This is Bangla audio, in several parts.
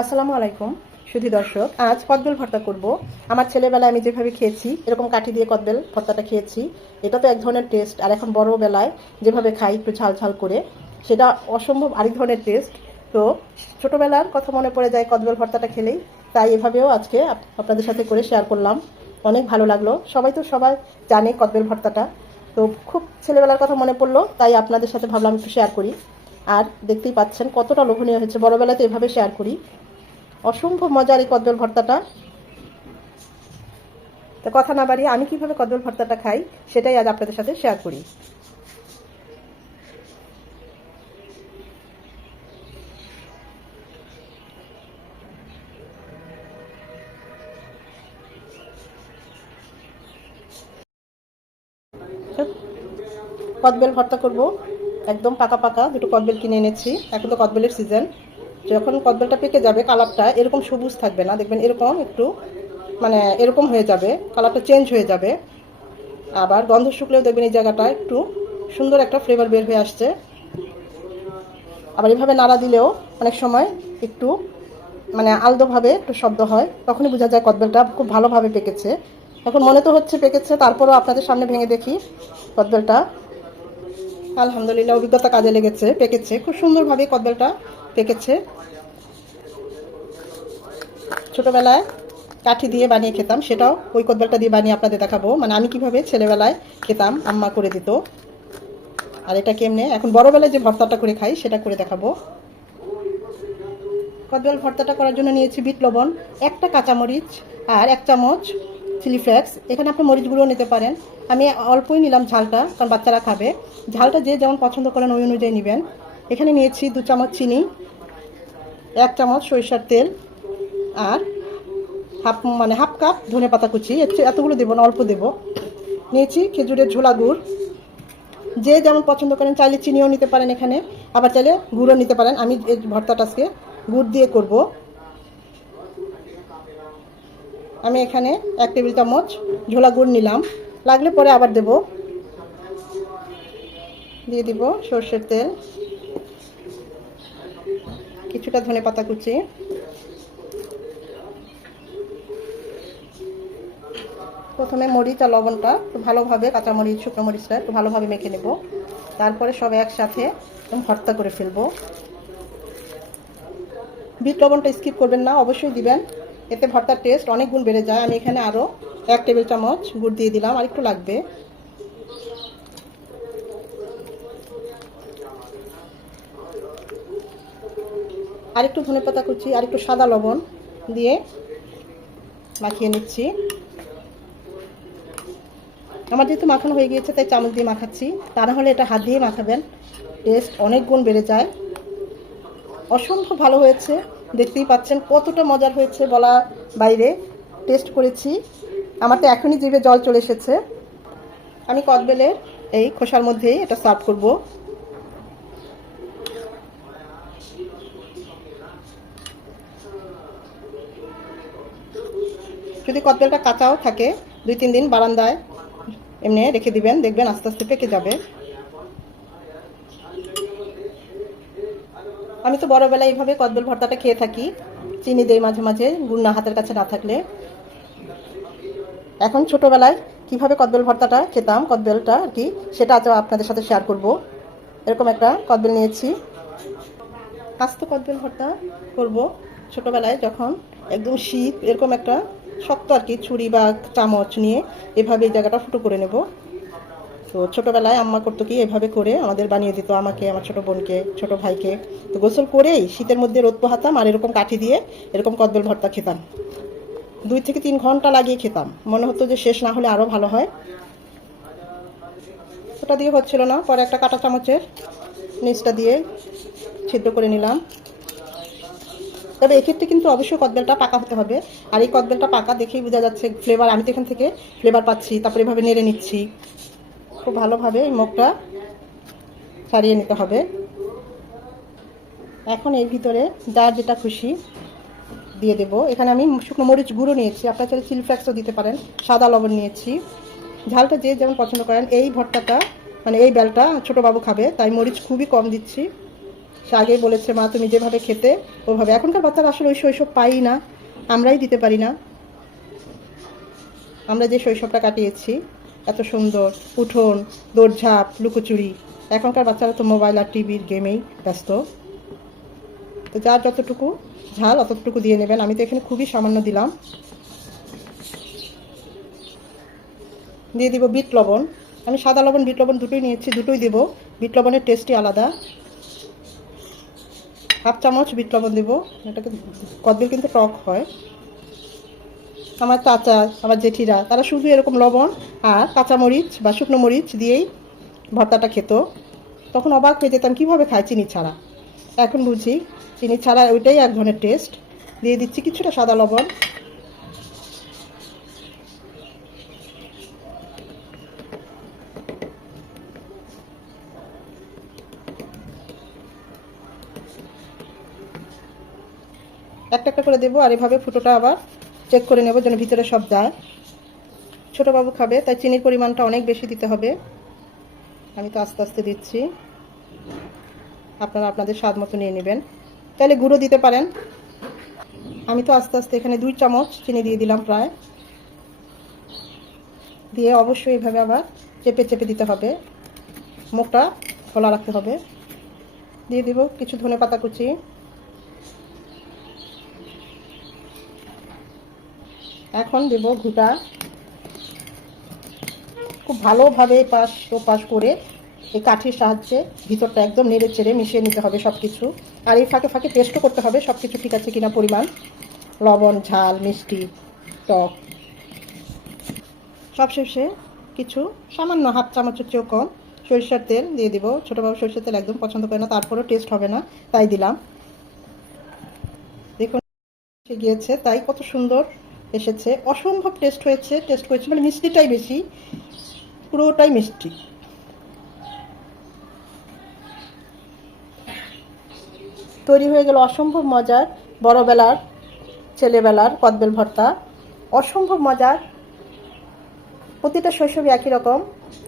আসসালামু আলাইকুম সুধী দর্শক, আজ কদবেল ভর্তা করব। আমার ছেলেবেলায় আমি যেভাবে খেয়েছি এরকম কাঠি দিয়ে কদবেল ভর্তাটা খেয়েছি। এটা তো এক ধরনের টেস্ট, আর এখন বড় বেলায় যেভাবে খাই একটু ঝাল ঝাল করে, সেটা অসম্ভব আরেক ধরনের টেস্ট। তো ছোটোবেলার কথা মনে পড়ে যায় কদবেল ভর্তাটা খেলেই, তাই এভাবেও আজকে আপনাদের সাথে করে শেয়ার করলাম। অনেক ভালো লাগলো। সবাই জানে কদবেল ভর্তাটা, তো খুব ছেলেবেলার কথা মনে পড়লো, তাই আপনাদের সাথে ভাবলাম একটু শেয়ার করি। আর দেখতেই পাচ্ছেন কতটা লোভনীয় হয়েছে, বড়বেলাতে এভাবে শেয়ার করি। অসম্ভব মজার এই কদবেল ভর্তাটা। তো কথা না বাড়িয়ে আমি কিভাবে কদবেল ভর্তাটা খাই সেটাই আজ আপনাদের সাথে শেয়ার করি। কদবেল ভর্তা করব, একদম পাকা পাকা দুটো কদবেল কিনে এনেছি। এখন তো কদবেলের সিজন। যখন কদবেলটা পেকে যাবে কালারটা এরকম সবুজ থাকবে না, দেখবেন এরকম একটু এরকম হয়ে যাবে, কালারটা চেঞ্জ হয়ে যাবে। আবার গন্ধ শুকলেও দেখবেন এই জায়গাটা একটু সুন্দর একটা ফ্লেভার বের হয়ে আসছে। আবার এভাবে নাড়া দিলেও অনেক সময় একটু আলতোভাবে একটু শব্দ হয়, তখনই বোঝা যায় কদবেলটা খুব ভালোভাবে পেকেছে। এখন মনে তো হচ্ছে পেকেছে, তারপরও আপনাদের সামনে ভেঙে দেখি কদবেলটা। আলহামদুলিল্লাহ, অভিজ্ঞতা কাজে লেগেছে, পেকেছে খুব সুন্দরভাবে কদবেলটা পেকেছে। ছোটোবেলায় কাঠি দিয়ে বানিয়ে খেতাম, সেটাও ওই কদবেলটা দিয়ে বানিয়ে আপনাদের দেখাবো। আমি কিভাবে ছেলেবেলায় খেতাম, আম্মা করে দিত। আর এটা কেমনে এখন বড়বেলায় যে ভর্তাটা করে খাই সেটা করে দেখাবো। কদবেল ভর্তাটা করার জন্য নিয়েছি বিট লবণ, একটা কাঁচামরিচ, আর 1 চামচ চিলি ফ্লেক্স। এখানে আপনি মরিচগুলোও নিতে পারেন, আমি অল্পই নিলাম ঝালটা, কারণ বাচ্চারা খাবে। ঝালটা যে যেমন পছন্দ করেন ওই অনুযায়ী নেবেন। এখানে নিয়েছি 2 চামচ চিনি, 1 চামচ সরিষার তেল, আর হাফ কাপ ধনে পাতা কুচি। এতগুলো দেবো না, অল্প দেবো। নিয়েছি খেজুরের ঝোলা গুড়, যে যেমন পছন্দ করেন, চাইলে চিনিও নিতে পারেন এখানে, আবার চাইলে গুড়ও নিতে পারেন। আমি এই ভর্তাটা আজকে গুড় দিয়ে করব। আমি এখানে 1 টেবিল চামচ ঝোলা গুড় নিলাম, লাগলে পরে আবার দেব। দিয়ে দিব সর্ষের তেল, কিছুটা ধনে পাতা কুচি, প্রথমে মরিচ আর লবণটা একটু ভালোভাবে, কাঁচামরিচ শুকনো মরিচটা একটু ভালোভাবে মেখে নেব। তারপরে সব একসাথে ভর্তা করে ফেলবো। বিট লবণটা স্কিপ করবেন না, অবশ্যই দিবেন, এতে ভর্তার টেস্ট অনেক গুণ বেড়ে যায়। আমি এখানে আরও 1 টেবিল চামচ গুড় দিয়ে দিলাম, আর একটু লাগবে। আর একটু ধনেপাতা কুচি, আর একটু সাদা লবণ দিয়ে মাখিয়ে নিচ্ছি। আমার যেহেতু মাখানো হয়ে গিয়েছে তাই চামচ দিয়ে মাখাচ্ছি, তা না হলে এটা হাত দিয়ে মাখাবেন, টেস্ট অনেক গুণ বেড়ে যায়। অসম্ভব ভালো হয়েছে, দেখতেই পাচ্ছেন কতটা মজার হয়েছে, বলা বাইরে। টেস্ট করেছি, আমার তো এখনই জিভে জল চলে এসেছে। আমি কদবেলের এই খোসার মধ্যেই এটা সার্ভ করব। যদি কদবেলটা কাঁচাও থাকে 2-3 দিন বারান্দায় এমনি রেখে দিবেন, দেখবেন আস্তে আস্তে পেকে যাবে। আমি তো বড়বেলায় এইভাবে কদবেল ভর্তাটা খেয়ে থাকি, চিনি দেই মাঝে মাঝে, গুড় না হাতের কাছে না থাকলে। এখন ছোটোবেলায় কিভাবে কদবেল ভর্তাটা খেতাম, কদবেলটা আর কি, সেটা আজ আপনাদের সাথে শেয়ার করব। এরকম একটা কদবেল নিয়েছি, আস্ত কদবেল ভর্তা করব। ছোটোবেলায় যখন একদম শীত, এরকম একটা শক্ত আর কি ছুরি বা চামচ নিয়ে এভাবে এই জায়গাটা ফুটো করে নেব। তো ছোটোবেলায় আম্মা করতো কি, এভাবে করে আমাদের বানিয়ে দিত, আমাকে, আমার ছোটো বোনকে, ছোটো ভাইকে। তো গোসল করেই শীতের মধ্যে রোদ পোহাতাম, আর এরকম কাঠি দিয়ে এরকম কদবেল ভর্তা খেতাম। 2 থেকে 3 ঘন্টা লাগিয়ে খেতাম, মনে হতো যে শেষ না হলে আরও ভালো হয়। ওটা দিয়ে হচ্ছিল না, পরে একটা কাঁটা চামচের নিচটা দিয়ে ছিদ্র করে নিলাম। তবে এক্ষেত্রে কিন্তু অবশ্যই কদবেলটা পাকা হতে হবে, আর এই কদবেলটা পাকা দেখেই বোঝা যাচ্ছে ফ্লেভার, আমি তো এখান থেকে ফ্লেভার পাচ্ছি। তারপরে এভাবে নেড়ে নিচ্ছি, খুব ভালোভাবে এই মুখটা ছাড়িয়ে নিতে হবে। এখন এর ভিতরে যার যেটা খুশি দিয়ে দেব। এখানে আমি শুকনো মরিচ গুঁড়ো নিয়েছি, আপনারা চাইলে চিলি ফ্লেক্সও দিতে পারেন, সাদা লবণ নিয়েছি। ঝালটা যে যেমন পছন্দ করেন। এই ভর্তাটা এই বেলটা ছোটো বাবু খাবে, তাই মরিচ খুবই কম দিচ্ছি, সে আগেই বলেছে, মা তুমি যেভাবে খেতে ওভাবে। এখনকার বাচ্চারা আসলে ওই শৈশব পাই না, আমরাই দিতে পারি না। আমরা যে শৈশবটা কাটিয়েছি এত সুন্দর, উঠোন, দৌড়ঝাঁপ, লুকোচুরি, এখনকার বাচ্চারা তো মোবাইল আর টিভির গেমেই ব্যস্ত। তো যার যতটুকু ঝাল অতটুকু দিয়ে নেবেন। আমি তো এখানে খুবই সামান্য দিলাম। দিয়ে দিব বিট লবণ। আমি সাদা লবণ, বিট লবণ দুটোই নিয়েছি, দুটোই দেব। বিট লবণের টেস্টই আলাদা। হাফ চামচ বিট লবণ দেবো। এটাকে কদবেল কিন্তু টক হয়। আমার চাচা, আমার জেঠিরা, তারা শুধু এরকম লবণ আর কাঁচামরিচ বা শুকনো মরিচ দিয়েই ভর্তাটা খেত। তখন অবাক হয়ে যেতাম কীভাবে খায় চিনি ছাড়া। এখন বুঝি চিনি ছাড়া ওইটাই এক ধরনের টেস্ট। দিয়ে দিচ্ছি কিছুটা সাদা লবণ। একটা একটা করে দেবো, আর এভাবে ফুটোটা আবার চেক করে নেব যেন ভিতরে সব যায়। ছোটো বাবু খাবে, তাই চিনির পরিমাণটা অনেক বেশি দিতে হবে। আমি তো আস্তে আস্তে দিচ্ছি, আপনারা আপনাদের স্বাদ মতো নিয়ে নেবেন। তাহলে গুঁড়ো দিতে পারেন। আমি তো আস্তে আস্তে এখানে 2 চামচ চিনি দিয়ে দিলাম প্রায়। দিয়ে অবশ্যই এভাবে আবার চেপে চেপে দিতে হবে, মুখটা খোলা রাখতে হবে। দিয়ে দিব কিছু ধনেপাতা কুচি। এখন দেব ঘুটা। খুব ভালোভাবে পাশ ও পাশ করে এই কাঠির সাহায্যে ভিতরটা একদম নেড়ে চেড়ে মিশিয়ে নিতে হবে সব কিছু। আর এই ফাঁকে ফাঁকে টেস্টও করতে হবে সব কিছু ঠিক আছে কিনা, পরিমাণ লবণ, ঝাল, মিষ্টি, টক। সব শেষে কিছু সামান্য হাফ চামচের চেয়েও কম সরিষার তেল দিয়ে দিব। ছোটোবাবু সরিষার তেল একদম পছন্দ করে না, তারপরেও টেস্ট হবে না তাই দিলাম। দেখুন গিয়েছে, তাই কত সুন্দর এসেছে, অসম্ভব টেস্ট হয়েছে। মানে মিষ্টিটাই বেশি, পুরোটাই মিষ্টি। তৈরি হয়ে গেল অসম্ভব মজার বড়বেলার ছেলেবেলার কদবেল ভর্তা। অসম্ভব মজার, প্রতিটা শৈশবই একই রকম।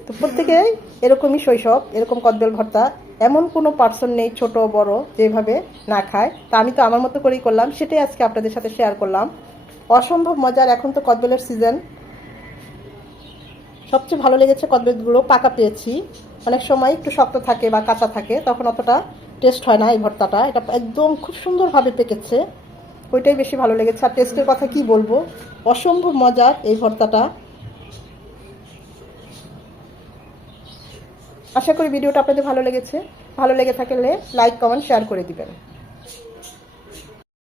তো প্রত্যেকেই এরকমই শৈশব, এরকম কদবেল ভর্তা। এমন কোনো পার্সন নেই ছোট বড় যেভাবে না খায়। তা আমি তো আমার মতো করেই করলাম, সেটাই আজকে আপনাদের সাথে শেয়ার করলাম। অসম্ভব মজার। এখন তো কদবেলের সিজন। সবচেয়ে ভালো লেগেছে কদবেলগুলো পাকা পেয়েছি। অনেক সময় একটু শক্ত থাকে বা কাঁচা থাকে, তখন অতটা টেস্ট হয় না এই ভর্তাটা। এটা একদম খুব সুন্দরভাবে পেকেছে, ওইটাই বেশি ভালো লেগেছে। আর টেস্টের কথা কি বলবো, অসম্ভব মজার এই ভর্তাটা। আশা করি ভিডিওটা আপনাদের ভালো লেগেছে। ভালো লেগে থাকলে লাইক, কমেন্ট, শেয়ার করে দিবেন।